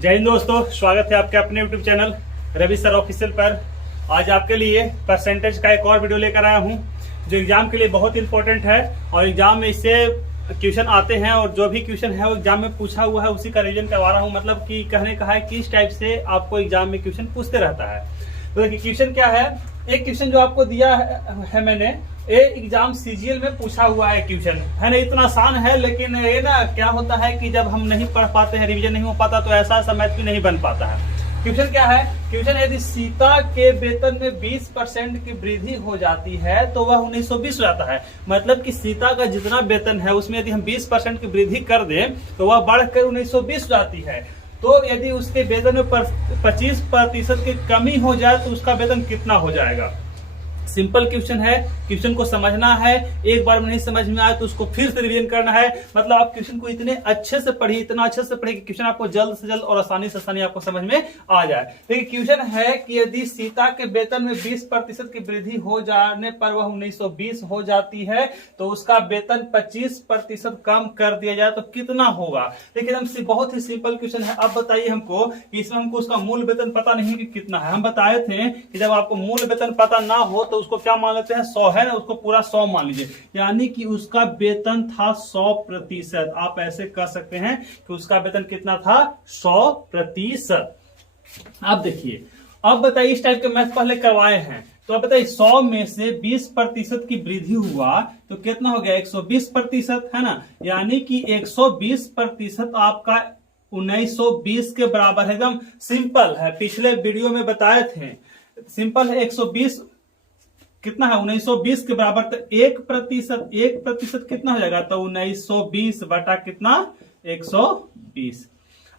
जय हिंद दोस्तों, स्वागत है आपके अपने YouTube channel Ravi sir official पर। आज आपके लिए परसेंटेज का एक और वीडियो लेकर आया हूं जो एग्जाम के लिए बहुत इंपॉर्टेंट है और एग्जाम में इससे क्वेश्चन आते हैं और जो भी क्वेश्चन है वो एग्जाम में पूछा हुआ है उसी का रिवीजन करवा रहा हूं। मतलब कि कहने का है किस टाइप से आपको एग्जाम में क्वेश्चन पूछते रहता है। तो देखिए क्वेश्चन क्या है। एक क्वेश्चन जो आपको दिया है मैंने ये एग्जाम सीजीएल में पूछा हुआ है क्वेश्चन है ना। इतना आसान है लेकिन ये ना क्या होता है कि जब हम नहीं पढ़ पाते हैं, रिवीजन नहीं हो पाता तो ऐसा मैथ भी नहीं बन पाता है। क्वेश्चन क्या है। क्वेश्चन यदि सीता के वेतन में 20% की वृद्धि हो जाती है तो वह 1920 हो जाता है। मतलब कि सीता का जितना वेतन है उसमें यदि हम 20% की वृद्धि कर दें तो वह बढ़कर 1920 हो जाती है। तो यदि उसके वेतन में 25% की कमी हो जाए तो उसका वेतन कितना हो जाएगा। सिंपल क्वेश्चन है, क्वेश्चन को समझना है। एक बार में नहीं समझ में आए तो उसको फिर से रिवीजन करना है। मतलब आप क्वेश्चन को इतने अच्छे से पढ़िए, इतना अच्छे से पढ़िए कि क्वेश्चन आपको जल्द से जल्द और आसानी से आसानी आपको समझ में आ जाए। देखिए क्वेश्चन है कि यदि सीता के वेतन में 20% की वृद्धि हो जाने पर वह 1920 हो जाती है तो उसका वेतन 25% कम कर दिया जाए तो कितना होगा। देखिए एकदम बहुत ही सिंपल क्वेश्चन है। अब बताइए हमको कि इसमें हमको उसका मूल वेतन पता नहीं कि कितना है। हम बताए थे कि जब आपको मूल वेतन पता ना हो तो उसको क्या मान लेते हैं, 100 है ना, उसको पूरा 100 मान लीजिए। यानी कि उसका वेतन था 100%। आप ऐसे कह सकते हैं कि उसका वेतन कितना था, 100%। अब देखिए, अब बताइए इस टाइप के मैथ पहले करवाए हैं तो अब बताइए 100 में से 20% की वृद्धि हुआ तो कितना हो गया, 120% है ना। यानी कि 120% आपका 1920 के बराबर है। एकदम सिंपल है, पिछले वीडियो में बताए थे। सिंपल है, 120 कितना है, 1920 के बराबर। तो 1% कितना हो जाएगा, तो 1920 बटा कितना, 120।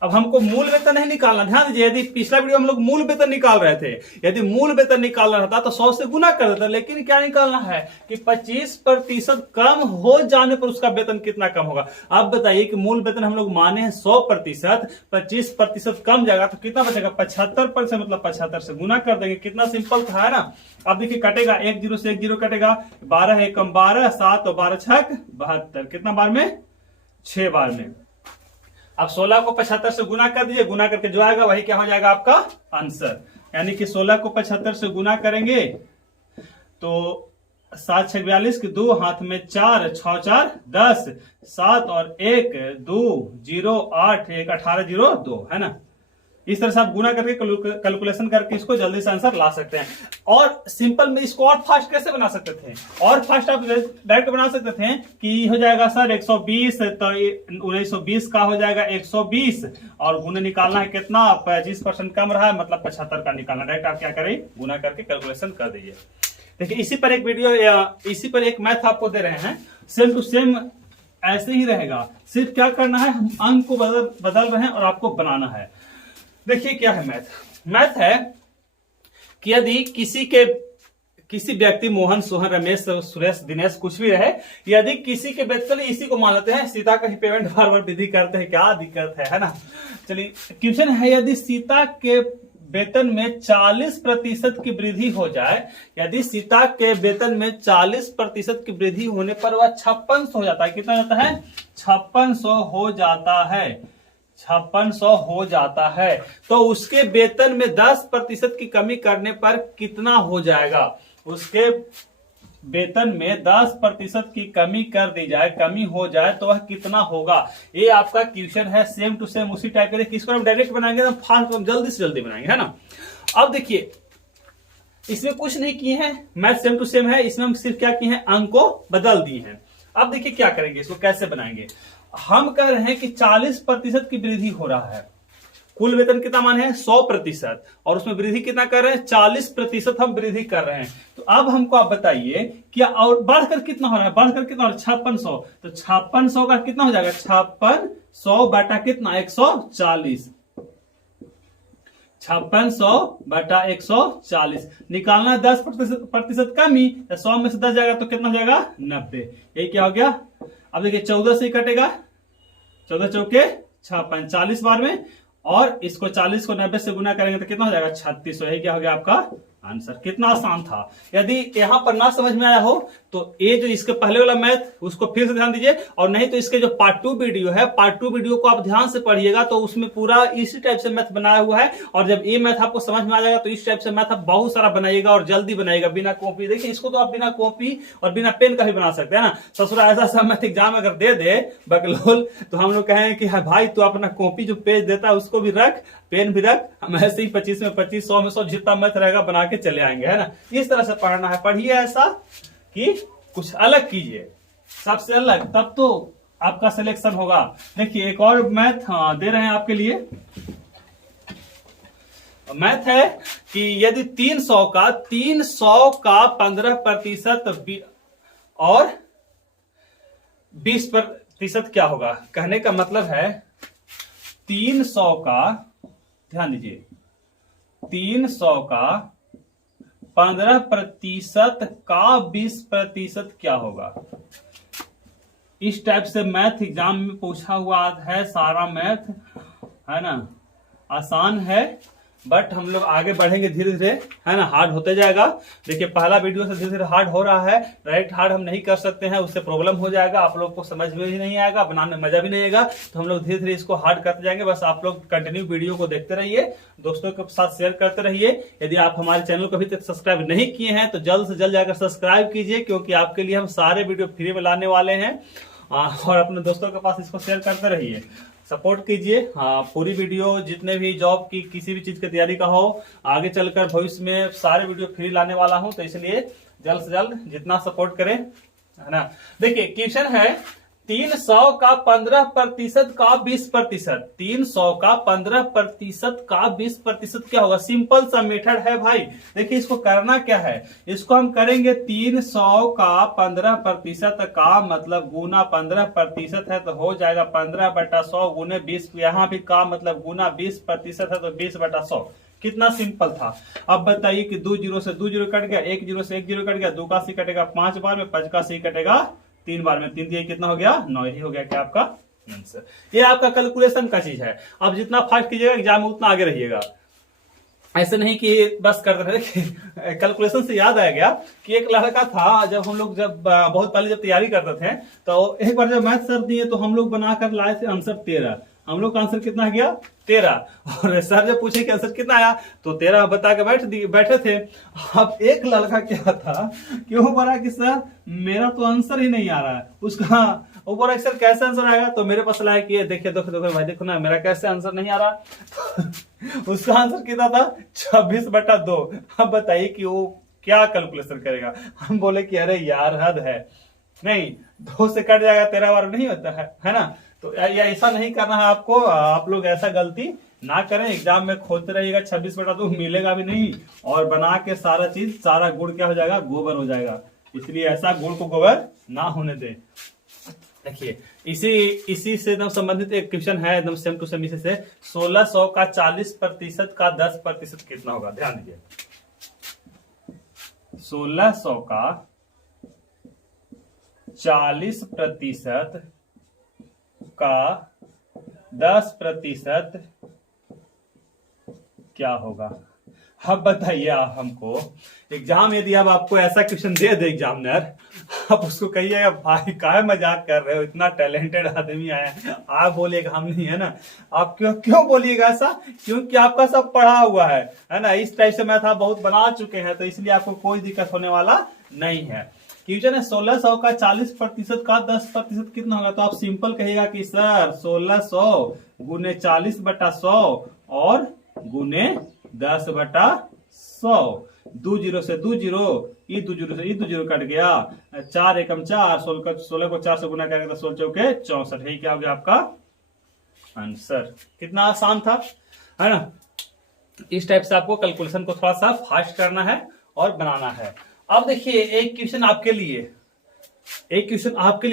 अब हमको मूल वेतन नहीं निकालना, ध्यान दीजिए। यदि पिछला वीडियो हम लोग मूल वेतन निकाल रहे थे, यदि मूल वेतन निकालना रहता तो 100 से गुना कर देता। लेकिन क्या निकालना है कि 25% कम हो जाने पर उसका वेतन कितना कम होगा। अब बताइए कि मूल वेतन हम लोग माने हैं 100%, 25% कम जाएगा तो कितना बचेगा, 75%। मतलब 75 से गुना कर देंगे। कितना सिंपल था, है ना। अब देखिए कटेगा, 1 0 से 1 0 कटेगा, 12 एकम 12, 7 और 12 छक 72। कितना बार में, 6 बार में। अब 16 को 75 से गुना कर दीजिए, गुना करके जो आएगा वही क्या हो जाएगा आपका आंसर। यानी कि 16 को 75 से गुना करेंगे तो 7 6 42 के 2 हाथ में 4, 6 4 10, 7 और 1 2 0 8 1 18 0 2, है ना। इस तरह से आप गुना करके कैलकुलेशन करके इसको जल्दी से आंसर ला सकते हैं। और सिंपल में इसको और फास्ट कैसे बना सकते थे, और फास्ट आप डायरेक्ट बना सकते थे कि हो जाएगा सर 120, तो 1920 का हो जाएगा 120 और गुना निकालना है कितना, 25% कम रहा है मतलब 75 का निकालना। डायरेक्ट आप क्या करें, गुना करके कैलकुलेशन कर दीजिए। देखिए इसी पर एक वीडियो, इसी पर एक मैथ आपको दे रहे हैं, सेम टू सेम ऐसे ही रहेगा। सिर्फ क्या करना है, हम अंक को बदल रहे हैं और आपको बनाना है। देखिए क्या है मैथ है कि यदि किसी व्यक्ति, मोहन सोहन रमेश सुरेश दिनेश कुछ भी रहे, यदि किसी के वेतन, इसी को मान लेते हैं, सीता का ही पेमेंट बार बार विधि करते हैं, क्या दिक्कत है ना। चलिए क्वेश्चन है, यदि सीता के वेतन में 40% की वृद्धि हो जाए, यदि सीता के वेतन में 40% की वृद्धि होने पर वह 5600 हो जाता है। कितना हो जाता है, 5600 हो जाता है। 5600 हो जाता है तो उसके वेतन में 10% की कमी करने पर कितना हो जाएगा। उसके वेतन में 10% की कमी कर दी जाए, कमी हो जाए तो वह कितना होगा। ये आपका क्वेश्चन है, सेम टू सेम उसी टाइप के। किसको हम डायरेक्ट बनाएंगे तो फास्ट, हम जल्दी से जल्दी बनाएंगे, है ना। अब देखिए इसमें कुछ नहीं किए हैं, मैथ सेम टू सेम है। इसमें हम सिर्फ क्या किए हैं, अंक को बदल दिए हैं। अब देखिए क्या करेंगे, इसको कैसे बनाएंगे। हम कह रहे हैं कि 40% की वृद्धि हो रहा है। कुल वेतन कितना मान है, 100%, और उसमें वृद्धि कितना कर रहे हैं, 40% हम वृद्धि कर रहे हैं। तो अब हमको आप बताइए क्या, और बढ़कर कितना हो रहा है, बढ़कर कितना हो रहा है, 5600। तो 5600 का कितना हो जाएगा, 5600 बटा कितना, 140। 5600 बटा 140 निकालना है, 10% कमी, 100 में से 10 जाएगा तो कितना हो जाएगा, 90। यही क्या हो गया। अब देखिए 14 से ही कटेगा, 14 चौके 56, 40 बार में, और इसको 40 को 90 से गुना करेंगे तो कितना हो जाएगा, 3600। यही क्या हो गया आपका आंसर। कितना आसान था। यदि यहां पर ना समझ में आया हो तो ये जो इसके पहले वाला मैथ उसको फिर से ध्यान दीजिए, और नहीं तो इसके जो पार्ट 2 वीडियो है, पार्ट 2 वीडियो को आप ध्यान से पढ़िएगा तो उसमें पूरा इसी टाइप से मैथ बनाया हुआ है। और जब ये मैथ आपको समझ में आ जाएगा तो इस टाइप से मैथ आप बहुत सारा बनाइएगा और जल्दी बनाइएगा बिना कॉपी। देखिए इसको तो आप बिना कॉपी और बिना पेन का भी बना सकते हैं ना। ससुरा ऐसा मैथ एग्जाम अगर दे दे बकलोल तो हम लोग कहेंगे कि हाँ भाई तू अपना कॉपी जो पेज देता है उसको भी रख, पेन भी रख, हम ऐसे ही 25 में 25, 100 में 100 जितना मैथ रहेगा बना के चले आएंगे, है ना। इस तरह से पढ़ना है। पढ़िए ऐसा कि कुछ अलग कीजिए, सबसे अलग, तब तो आपका सिलेक्शन होगा। देखिए एक और मैथ दे रहे हैं आपके लिए। मैथ है कि यदि 300 का 15% और 20% क्या होगा। कहने का मतलब है 300 का, ध्यान दीजिए, 300 का 15% का 20% क्या होगा। इस टाइप से मैथ एग्जाम में पूछा हुआ है सारा मैथ, है ना। आसान है बट हम लोग आगे बढ़ेंगे धीरे धीरे, है ना। हार्ड होते जाएगा। देखिए पहला वीडियो से धीरे धीरे हार्ड हो रहा है। डायरेक्ट हार्ड हम नहीं कर सकते हैं, उससे प्रॉब्लम हो जाएगा, आप लोग को समझ में भी नहीं आएगा, बनाने में मजा भी नहीं आएगा। तो हम लोग धीरे धीरे इसको हार्ड करते जाएंगे। बस आप लोग कंटिन्यू वीडियो को देखते रहिए, दोस्तों के साथ शेयर करते रहिए। यदि आप हमारे चैनल को अभी तक सब्सक्राइब नहीं किए हैं तो जल्द से जल्द जाकर सब्सक्राइब कीजिए, क्योंकि आपके लिए हम सारे वीडियो फ्री में लाने वाले हैं। और अपने दोस्तों के पास इसको शेयर करते रहिए, सपोर्ट कीजिए। हाँ, पूरी वीडियो जितने भी जॉब की किसी भी चीज की तैयारी का हो, आगे चलकर भविष्य में सारे वीडियो फ्री लाने वाला हूं, तो इसलिए जल्द से जल्द जितना सपोर्ट करें, है ना। देखिए क्वेश्चन है 300 का 15% का 20%। 300 का 15% का 20% क्या होगा। सिंपल सा मेथड है भाई। देखिए इसको करना क्या है, इसको हम करेंगे 300 का 15% का मतलब गुना 15% है तो हो जाएगा 15/100 गुने 20। यहाँ भी का मतलब गुना 20% है तो 20/100। कितना सिंपल था। अब बताइए कि 2 जीरो से 2 जीरो कट गया, 1 जीरो से 1 जीरो कट गया, 2 का सी कटेगा 5 बार में, 5 का सी कटेगा 3 बार में, 3 दिए कितना हो गया 9। ही हो गया क्या आपका आंसर। ये आपका कैलकुलेशन का चीज है। अब जितना फास्ट कीजिएगा एग्जाम में उतना आगे रहिएगा। ऐसे नहीं कि बस कर रहे। कैलकुलेशन से याद आया गया कि एक लड़का था, जब हम लोग बहुत पहले जब तैयारी करते थे तो एक बार जब मैथ सर दिए तो हम लोग बनाकर लाए थे आंसर 13। हम लोग का आंसर कितना गया 13, और सर जब पूछे कि आंसर कितना आया तो 13 बता के बैठे थे। अब एक लड़का क्या था कि वो बोला कि सर मेरा तो आंसर ही नहीं आ रहा है। उसका वो बोला सर कैसे आंसर आएगा, तो मेरे पास लाया कि देखिए देखो भाई देखो ना मेरा कैसे आंसर नहीं आ रहा। उसका आंसर कितना था 26/2। अब बताइए कि वो क्या कैलकुलेशन करेगा। हम बोले कि अरे यार हद है, नहीं 2 से कट जाएगा 13 बार नहीं होता है ना। तो ऐसा नहीं करना है आपको। आप लोग ऐसा गलती ना करें, एग्जाम में खोजते रहिएगा 26/2 मिलेगा भी नहीं, और बना के सारा चीज सारा गुड़ क्या हो जाएगा गोबर हो जाएगा। इसलिए ऐसा गुड़ को गोबर ना होने दे। देखिए इसी से एकदम संबंधित एक क्वेश्चन है, एकदम सेम टू सेम इसी से। 1600 का 40% का 10% कितना होगा। ध्यान दीजिए 1600 का 40% का 10% क्या होगा। अब बताइए आप हमको, एग्जाम यदि अब आपको ऐसा क्वेश्चन दे दे एग्जामिनर, आप उसको कहिएगा भाई काहे मजाक कर रहे हो, इतना टैलेंटेड आदमी आया है, आप बोलिएगा हम नहीं है ना। आप क्यों बोलिएगा ऐसा, क्योंकि आपका सब पढ़ा हुआ है ना। इस टाइप से मैथ आप बहुत बना चुके हैं, तो इसलिए आपको कोई दिक्कत होने वाला नहीं है। क्वेश्चन है 1600 का 40% का 10% कितना होगा। तो आप सिंपल कहिएगा कि सर 1600 गुने 40/100 और गुने 10/100। 2 जीरो से 2 जीरो, ये 2 जीरो से ये 2 जीरो कट गया, 4 एकम 4, 16 को 4 से गुना करेंगे तो 16 चौके 64। यही क्या हो गया आपका आंसर। कितना आसान था, है ना। इस टाइप से आपको कैलकुलेशन को थोड़ा सा फास्ट करना है और बनाना है। अब देखिए एक क्वेश्चन आपके लिए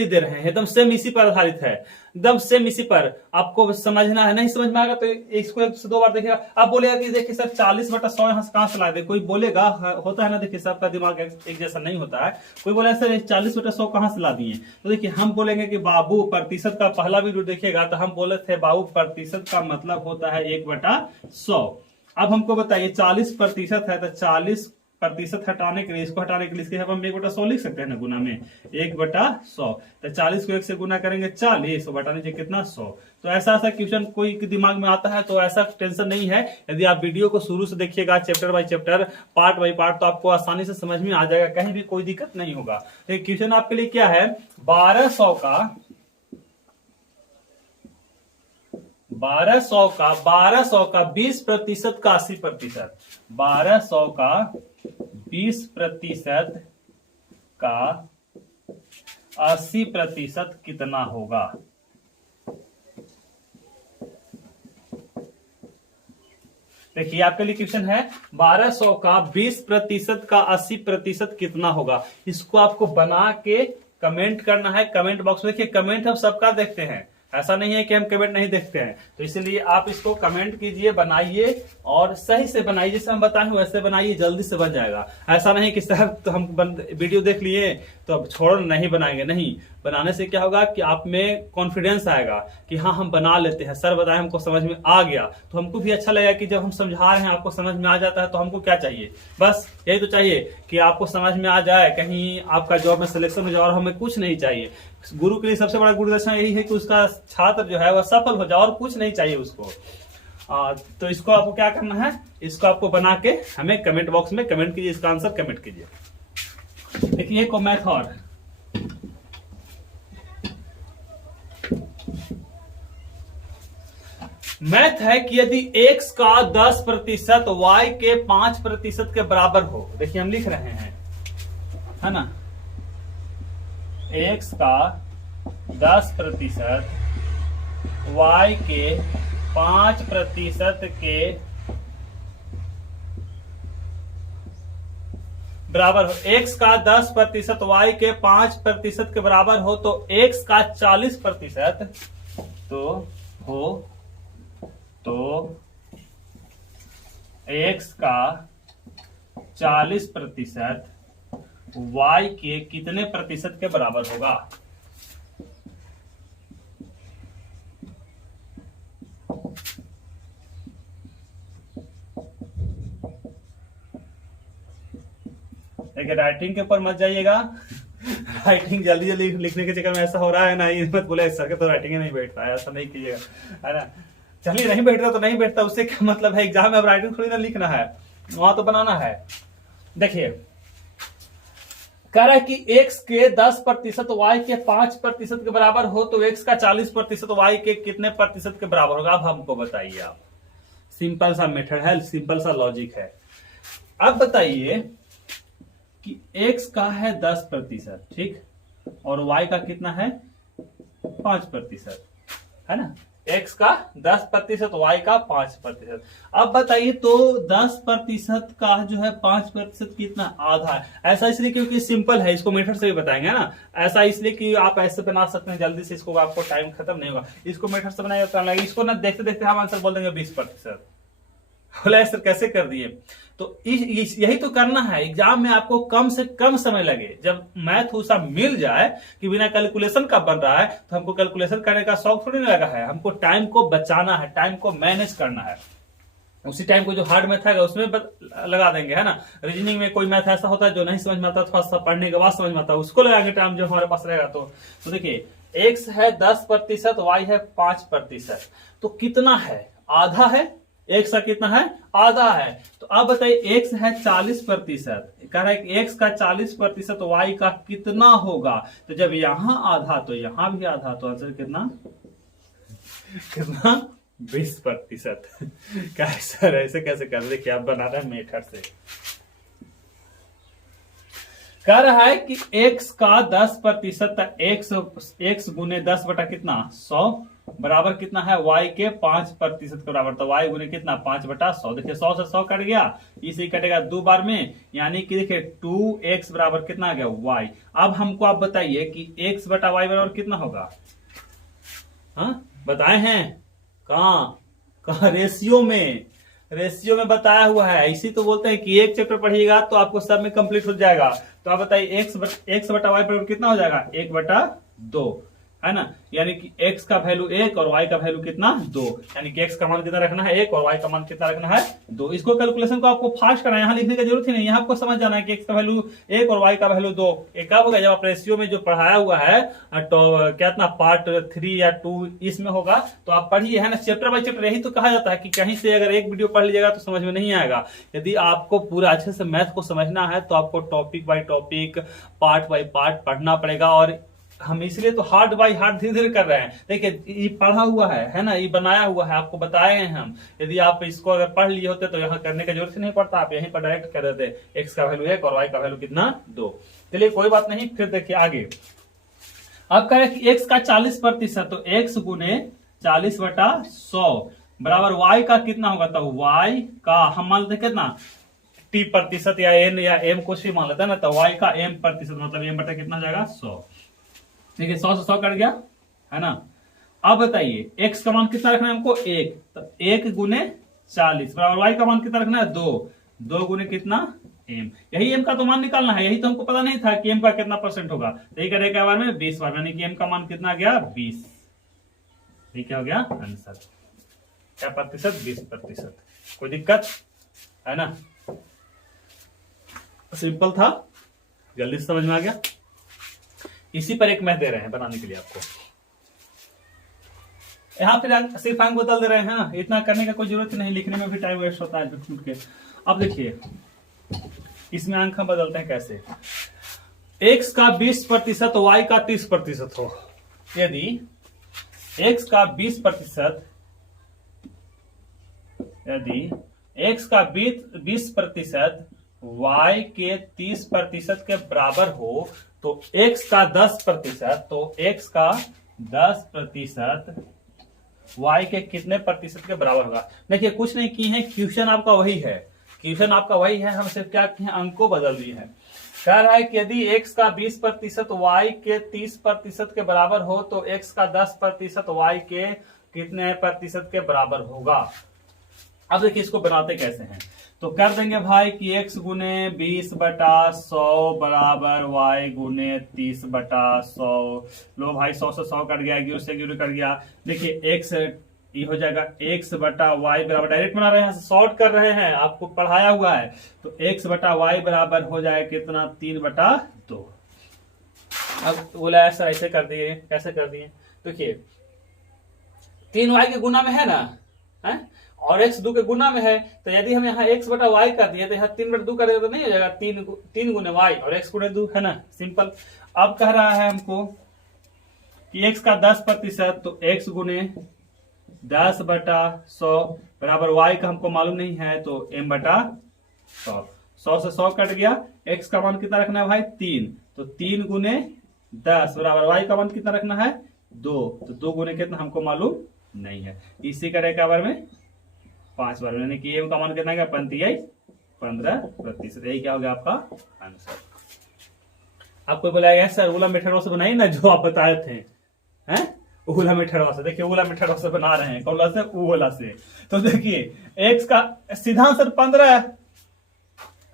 दे रहे हैं, एकदम सेम इसी पर आधारित है, एकदम सेम इसी पर आपको समझना है। नहीं समझ में आएगा तो इसको 1 से 2 बार देखिएगा। आप बोलेगा कि देखिए सर 40/100 यहाँ से कहां से ला दे। कोई बोलेगा, होता है ना, देखिए सबका दिमाग एक जैसा नहीं होता है। कोई बोलेगा सर 40/100 कहां से ला दिए, तो देखिए हम बोलेंगे कि बाबू प्रतिशत का पहला वीडियो देखिएगा तो हम बोले थे बाबू प्रतिशत का मतलब होता है 1/100। अब हमको बताइए 40% है तो 40 प्रतिशत हटाने के लिए, इसको हटाने के लिए इसके हम 1/100 लिख सकते हैं ना, गुना में 1/100। तो 40 को 1 से गुना करेंगे 40, बटा नीचे कितना 100। तो ऐसा ऐसा क्वेश्चन कोई के दिमाग में आता है तो ऐसा टेंशन नहीं है। यदि आप वीडियो को शुरू से देखिएगा, chapter by chapter, part by part, तो आपको आसानी से समझ में आ जाएगा, कहीं भी कोई दिक्कत नहीं होगा। तो क्वेश्चन आपके लिए क्या है, 1200 का 20% का 80%, 1200 का 20% का 80% कितना होगा। देखिए आपके लिए क्वेश्चन है 1200 का 20% का 80% कितना होगा। इसको आपको बना के कमेंट करना है कमेंट बॉक्स में। देखिए कमेंट हम सबका देखते हैं, ऐसा नहीं है कि हम कमेंट नहीं देखते हैं। तो इसलिए आप इसको कमेंट कीजिए, बनाइए और सही से बनाइए, जैसे हम बताए वैसे बनाइए, जल्दी से बन जाएगा। ऐसा नहीं कि सर तो हम वीडियो देख लिए तो अब छोड़ो नहीं बनाएंगे, नहीं। बनाने से क्या होगा कि आप में कॉन्फिडेंस आएगा कि हाँ हम बना लेते हैं, सर बताए हमको समझ में आ गया, तो हमको भी अच्छा लगेगा कि जब हम समझा रहे हैं आपको समझ में आ जाता है। तो हमको क्या चाहिए, बस यही तो चाहिए कि आपको समझ में आ जाए, कहीं आपका जॉब में सिलेक्शन हो जाए, और हमें कुछ नहीं चाहिए। गुरु के लिए सबसे बड़ा गुरुदक्षिणा यही है कि उसका छात्र जो है वह सफल हो जाए, और कुछ नहीं चाहिए उसको। तो इसको आपको क्या करना है, इसको आपको बना के हमें कमेंट बॉक्स में कमेंट कीजिए, इसका आंसर कमेंट कीजिए। देखिए एक मैथ और मैथ है कि यदि x का 10% y के 5% के बराबर हो। देखिए हम लिख रहे हैं, है ना, x का 10% y के 5% के बराबर हो। x का 10% y के 5% के बराबर हो तो x का 40% तो x का 40% y के कितने प्रतिशत के बराबर होगा। देखिए राइटिंग के ऊपर मत जाइएगा, राइटिंग जल्दी जल्दी लिखने के चक्कर में ऐसा हो रहा है ना, ये मत बोले सर के तो राइटिंग ही नहीं बैठता है, ऐसा नहीं कीजिएगा, है ना। चलिए नहीं बैठता तो नहीं बैठता, उससे क्या मतलब है, एग्जाम में अब राइटिंग थोड़ी ना लिखना है, वहां तो बनाना है। देखिए कह रहा है कि x के 10% y के 5% के बराबर हो तो x का 40% y के कितने प्रतिशत के बराबर होगा। अब हमको बताइए आप, सिंपल सा मेथड है, सिंपल सा लॉजिक है। अब बताइए कि x का है 10%, ठीक, और y का कितना है 5%, है ना। x का 10%, y का 5%। अब बताइए तो 10% का जो है 5% कितना, आधा है। ऐसा इसलिए क्योंकि सिंपल है, इसको मेथड से भी बताएंगे ना। ऐसा इसलिए कि आप ऐसे बना सकते हैं जल्दी से, इसको आपको टाइम खत्म नहीं होगा। इसको मेथड से बनाएगा तो लगेगा, इसको ना देखते देखते हम आंसर बोल देंगे 20%। बोला सर कैसे कर दिए, तो यही तो करना है। एग्जाम में आपको कम से कम समय लगे, जब मैथ उसा मिल जाए कि बिना कैलकुलेशन का बन रहा है, तो हमको कैलकुलेशन करने का शौक थोड़ी नहीं लगा है। हमको टाइम को बचाना है, टाइम को मैनेज करना है। उसी टाइम को जो हार्ड मैथ है उसमें लगा देंगे, है ना। रीजनिंग में कोई मैथ ऐसा होता है जो नहीं समझ में आता, थोड़ा सा पढ़ने के बाद समझ में आता है, उसको लगाएंगे टाइम जो हमारे पास रहेगा। तो देखिए x है 10%, y है 5%, तो कितना है, आधा है। x का कितना है, आधा है। तो अब बताइए x है 40%, कह रहा है कि x का 40% y का कितना होगा। तो जब यहां आधा तो यहां भी आधा, तो आंसर कितना 20%। क्या सर ऐसे कैसे कर, देखिए आप बना रहे हैं मेथड से। कह रहा है कि x का 10%, x गुने 10 बटा कितना 100 बराबर कितना है y के 5% के बराबर। तो y गुने कितना 5/100। देखिए 100 से 100 कट गया, इसे कटेगा 2 बार में, यानी कि देखिए 2x बराबर कितना आ गया y। अब हमको आप बताइए कि x बटा y बराबर कितना होगा। हाँ बताए हैं, कहा रेशियो में बताया हुआ है। इसी तो बोलते हैं कि एक चैप्टर पढ़िएगा तो आपको सब में कंप्लीट हो जाएगा। तो आप बताइए x बटा y बराबर कितना हो जाएगा 1/2। है ना, यानी कि x का वैल्यू 1 और y का वैल्यू कितना 2, यानी कि x का मान कितना रखना है 1 और y का मान कितना रखना है 2। इसको कैलकुलेशन को आपको फास्ट करना है, यहाँ लिखने की जरूरत ही नहीं, यहाँ आपको समझ जाना है कि x का वैल्यू 1 और y का वैल्यू 2। एक कब होगा, जब आप रेशियो में जो पढ़ाया हुआ है तो क्या पार्ट 3 या 2 इसमें होगा, तो आप पढ़िए, है ना, चैप्टर बाय चैप्टर। यही तो कहा जाता है कि कहीं से अगर एक वीडियो पढ़ लीजिएगा तो समझ में नहीं आएगा। यदि आपको पूरा अच्छे से मैथ को समझना है तो आपको topic by topic, part by part पढ़ना पड़ेगा। और हम इसलिए तो हार्ड बाय हार्ड धीरे धीरे कर रहे हैं। देखिए ये पढ़ा हुआ है ना, ये बनाया हुआ है, आपको बताए हैं हम। यदि आप इसको अगर पढ़ लिए होते तो यहाँ करने की जरूरत ही नहीं पड़ता, आप यहीं पर डायरेक्ट कर देते x का वैल्यू 1 और y का वैल्यू कितना 2। चलिए कोई बात नहीं, फिर देखिए आगे। अब कह रहे कि x का 40%, तो x गुने 40/100 बराबर y का कितना होगा, तो y का हम मान लेते कितना t% या n या m कुछ भी मान लेते हैं ना, तो y का m%, मतलब m बटा कितना जाएगा 100। देखिए 100 से 100 कट गया, है ना। अब बताइए x का मान कितना रखना है हमको 1, तो 1 गुने 40 बराबर y का मान कितना रखना है 2, 2 गुने कितना m, यही m का तो मान निकालना है। यही तो हमको पता नहीं था कि m का कितना परसेंट होगा, तो ये करेगा बार में 20 बार, यानी कि m का मान कितना गया 20। ये क्या हो गया आंसर, क्या प्रतिशत 20%। कोई दिक्कत है ना, सिंपल था, जल्दी से समझ में आ गया। इसी पर एक मैथ दे रहे हैं बनाने के लिए आपको, यहाँ पे सिर्फ अंक बदल दे रहे हैं, हाँ, इतना करने का कोई जरूरत नहीं, लिखने में भी टाइम वेस्ट होता है छूट के। अब देखिए इसमें अंक हम बदलते हैं कैसे, x का 20% y का 30% हो। यदि x का 20%, यदि x का 20% y के 30% के बराबर हो, तो x का 10%, तो x का 10% y के कितने प्रतिशत के बराबर होगा। देखिए कुछ नहीं किए हैं, क्वेश्चन आपका वही है, क्वेश्चन आपका वही है, हम सिर्फ क्या किए हैं, अंक को बदल दिए हैं। कह रहा है कि यदि x का 20% y के 30% के बराबर हो, तो x का 10% y के कितने प्रतिशत के बराबर होगा। अब देखिए इसको बनाते कैसे हैं, तो कर देंगे भाई कि x गुने 20/100 बराबर y गुने 30/100। लो भाई 100 से 100 कट गया, 0 से 0 कट गया। देखिए x ये हो जाएगा x बटा y बराबर, डायरेक्ट बना रहे हैं, शॉर्ट कर रहे हैं, आपको पढ़ाया हुआ है, तो x बटा y बराबर हो जाएगा कितना 3/2। अब बोला ऐसा ऐसे कर दिए, कैसे कर दिए, देखिए 3y के गुना में है ना, है, और x 2 के गुना में है, तो यदि हम यहाँ x बटा y कर दिए तो यहाँ 3/2 कर दिए तो नहीं हो जाएगा 3 गुने y और x गुने 2, है ना, सिंपल। अब कह रहा है हमको कि x का 10%, तो x गुने 10/100 बराबर y का हमको मालूम नहीं है, तो m/100। 100 से 100 कट गया, x का मान कितना रखना है भाई 3, तो 3 गुने 10 बराबर y का मान कितना रखना है 2, तो 2 गुने कितना हमको मालूम नहीं है। इसी करेगा बार में 5 बार, यानी कि m का मान कितना है 15%। यही क्या हो गया आपका आंसर। आपको बोला सर ओला मेथड से बनाइए ना, जो आप बताए थे, हैं ओला मेथड से। देखिए ओला मेथड से बना रहे हैं, कौन से ओला से। तो देखिए x का सीधा आंसर 15 है।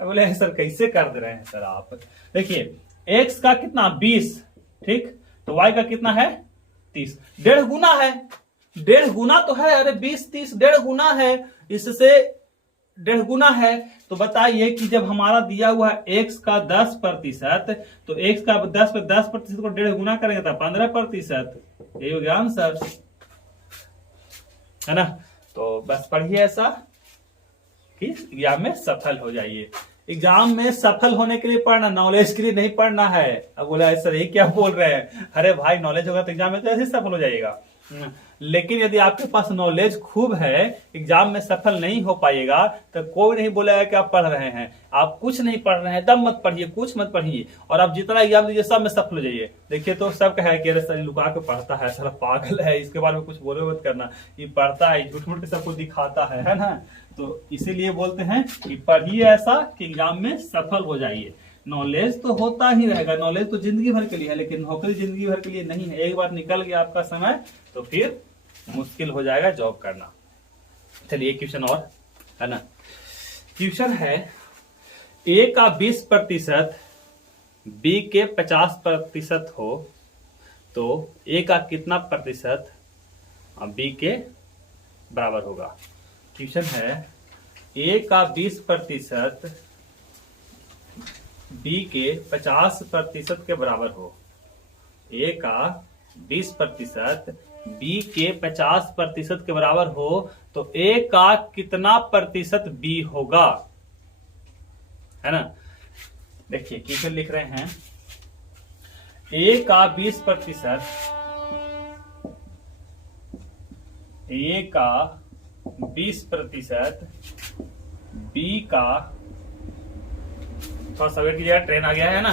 बोले सर कैसे कर दे रहे हैं सर आप। देखिए x का कितना 20, ठीक, तो y का कितना है 30, 1.5 गुना है, 1.5 गुना तो है, अरे 20 30 1.5 गुना है, इससे 1.5 गुना है। तो बताइए कि जब हमारा दिया हुआ है x का 10%, तो x का 10% को 1.5 गुना करेंगे तो 15%। यही हो गया आंसर, है ना। तो बस पढ़िए ऐसा कि एग्जाम में सफल हो जाइए। एग्जाम में सफल होने के लिए पढ़ना, नॉलेज के लिए नहीं पढ़ना है। अब बोला सर ये क्या बोल रहे हैं, अरे भाई नॉलेज होगा तो एग्जाम में तो ऐसे सफल हो जाएगा। लेकिन यदि आपके पास नॉलेज खूब है, एग्जाम में सफल नहीं हो पाएगा, तो कोई नहीं बोलेगा कि आप पढ़ रहे हैं। आप कुछ नहीं पढ़ रहे हैं, दम मत पढ़िए, कुछ मत पढ़िए, और आप जितना एग्जाम दीजिए सब में सफल हो जाइए। देखिए तो सब कहे कि अरे सर लुका के पढ़ता है, साला पागल है, इसके बारे में कुछ बोले मत करना, ये पढ़ता है, झूठ मूठ के सबको दिखाता है ना। तो इसीलिए बोलते हैं कि पढ़िए ऐसा कि एग्जाम में सफल हो जाइए। नॉलेज तो होता ही रहेगा, नॉलेज तो जिंदगी भर के लिए है, लेकिन नौकरी जिंदगी भर के लिए नहीं है। एक बार निकल गया आपका समय तो फिर मुश्किल हो जाएगा जॉब करना। चलिए क्वेश्चन और, है ना। क्वेश्चन है a का 20%, b के 50% हो, तो ए का कितना प्रतिशत बी के बराबर होगा। क्वेश्चन है ए का 20% बी के 50% के बराबर हो। ए का 20% बी के 50% के बराबर हो तो ए का कितना प्रतिशत बी होगा, है ना। देखिए क्वेश्चन लिख रहे हैं ए का 20%, ए का 20%, बी का, थोड़ा सा वेट कीजिएगा, ट्रेन आ गया है ना।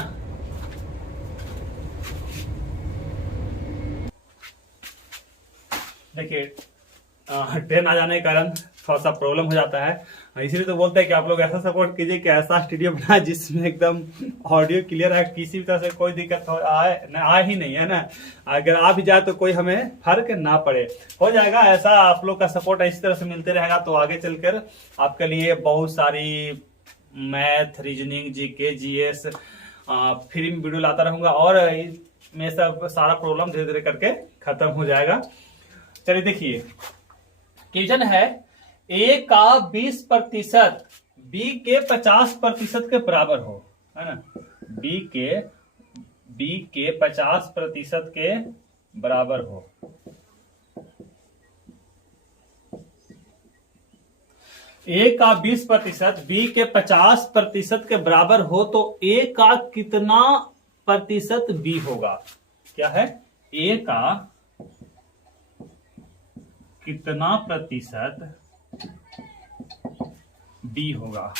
देखिए ट्रेन आ जाने के कारण थोड़ा सा प्रॉब्लम हो जाता है, इसीलिए तो बोलते हैं कि आप लोग ऐसा सपोर्ट कीजिए कि ऐसा स्टूडियो बनाए जिसमें एकदम ऑडियो क्लियर है, किसी भी तरह से कोई दिक्कत आए ही नहीं, है ना। अगर आ भी जाए तो कोई हमें फर्क ना पड़े, हो जाएगा। ऐसा आप लोग का सपोर्ट इसी तरह से मिलते रहेगा तो आगे चलकर आपके लिए बहुत सारी math, reasoning, GK, GS free में वीडियो लाता रहूंगा और में सब सारा प्रॉब्लम धीरे धीरे करके खत्म हो जाएगा। चलिए देखिए क्वेश्चन है ए का 20% बी के 50% के बराबर हो, है ना। बी के 50% के बराबर हो। ए का 20% बी के 50% के बराबर हो तो ए का कितना प्रतिशत बी होगा। क्या है, ए का कितना प्रतिशत बी होगा।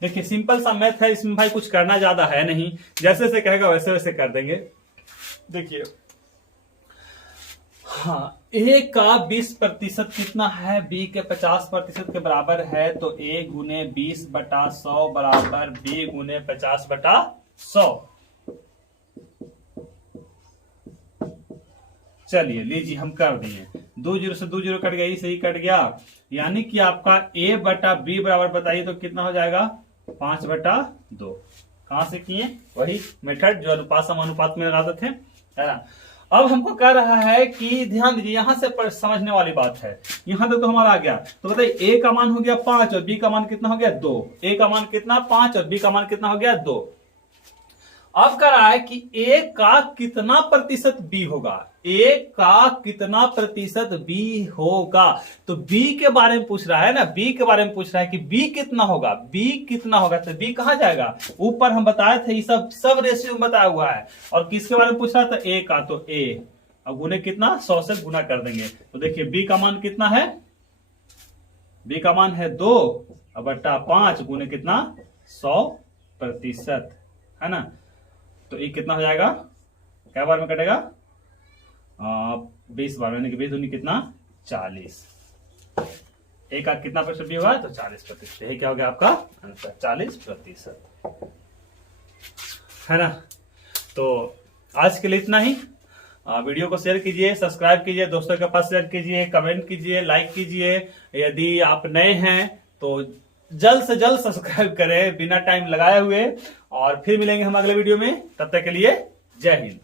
देखिए सिंपल सा मैथ है, इसमें भाई कुछ करना ज्यादा है नहीं, जैसे से कहेगा वैसे वैसे कर देंगे। देखिए हाँ, ए का 20% कितना है, बी के 50% के बराबर है तो ए गुने 20/100 बराबर बी गुने 50/100। चलिए लीजिए हम कर दिए, 2 0 से 2 0 कट गया, सही कट गया, यानी कि आपका a बटा बी बराबर बताइए तो कितना हो जाएगा 5/2। कहां से किए, वही मेथड जो अनुपात समानुपात में लगाते थे, है ना। अब हमको कह रहा है कि ध्यान दीजिए, यहां से समझने वाली बात है, यहां तक तो हमारा आ गया। तो बताइए ए का मान हो गया 5 और बी का मान कितना हो गया 2। ए का मान कितना 5 और बी का मान कितना हो गया 2। अब कह रहा है कि ए का कितना प्रतिशत बी होगा, ए का कितना प्रतिशत बी होगा। तो बी के बारे में पूछ रहा है ना, बी के बारे में पूछ रहा है कि बी कितना होगा, बी कितना होगा। तो बी कहां जाएगा, ऊपर हम बताए थे, ये सब रेशियो में बताया हुआ है। और किसके बारे में पूछ रहा था, ए का, तो ए अब गुने कितना 100 से गुना कर देंगे। तो देखिए बी का मान कितना है, बी का मान है 2/5 गुने कितना 100%, है ना। तो ये कितना हो जाएगा, क्या बार में कटेगा 20 बार, यानी कि 20 दूनी कितना 40। ए का कितना प्रतिशत भी होगा, तो 40%। यही क्या हो गया आपका आंसर, 40%, है ना। तो आज के लिए इतना ही। वीडियो को शेयर कीजिए, सब्सक्राइब कीजिए, दोस्तों के पास शेयर कीजिए, कमेंट कीजिए, लाइक कीजिए। यदि आप नए हैं तो जल्द से जल्द सब्सक्राइब करें बिना टाइम लगाए हुए। और फिर मिलेंगे हम अगले वीडियो में, तब तक के लिए जय हिंद।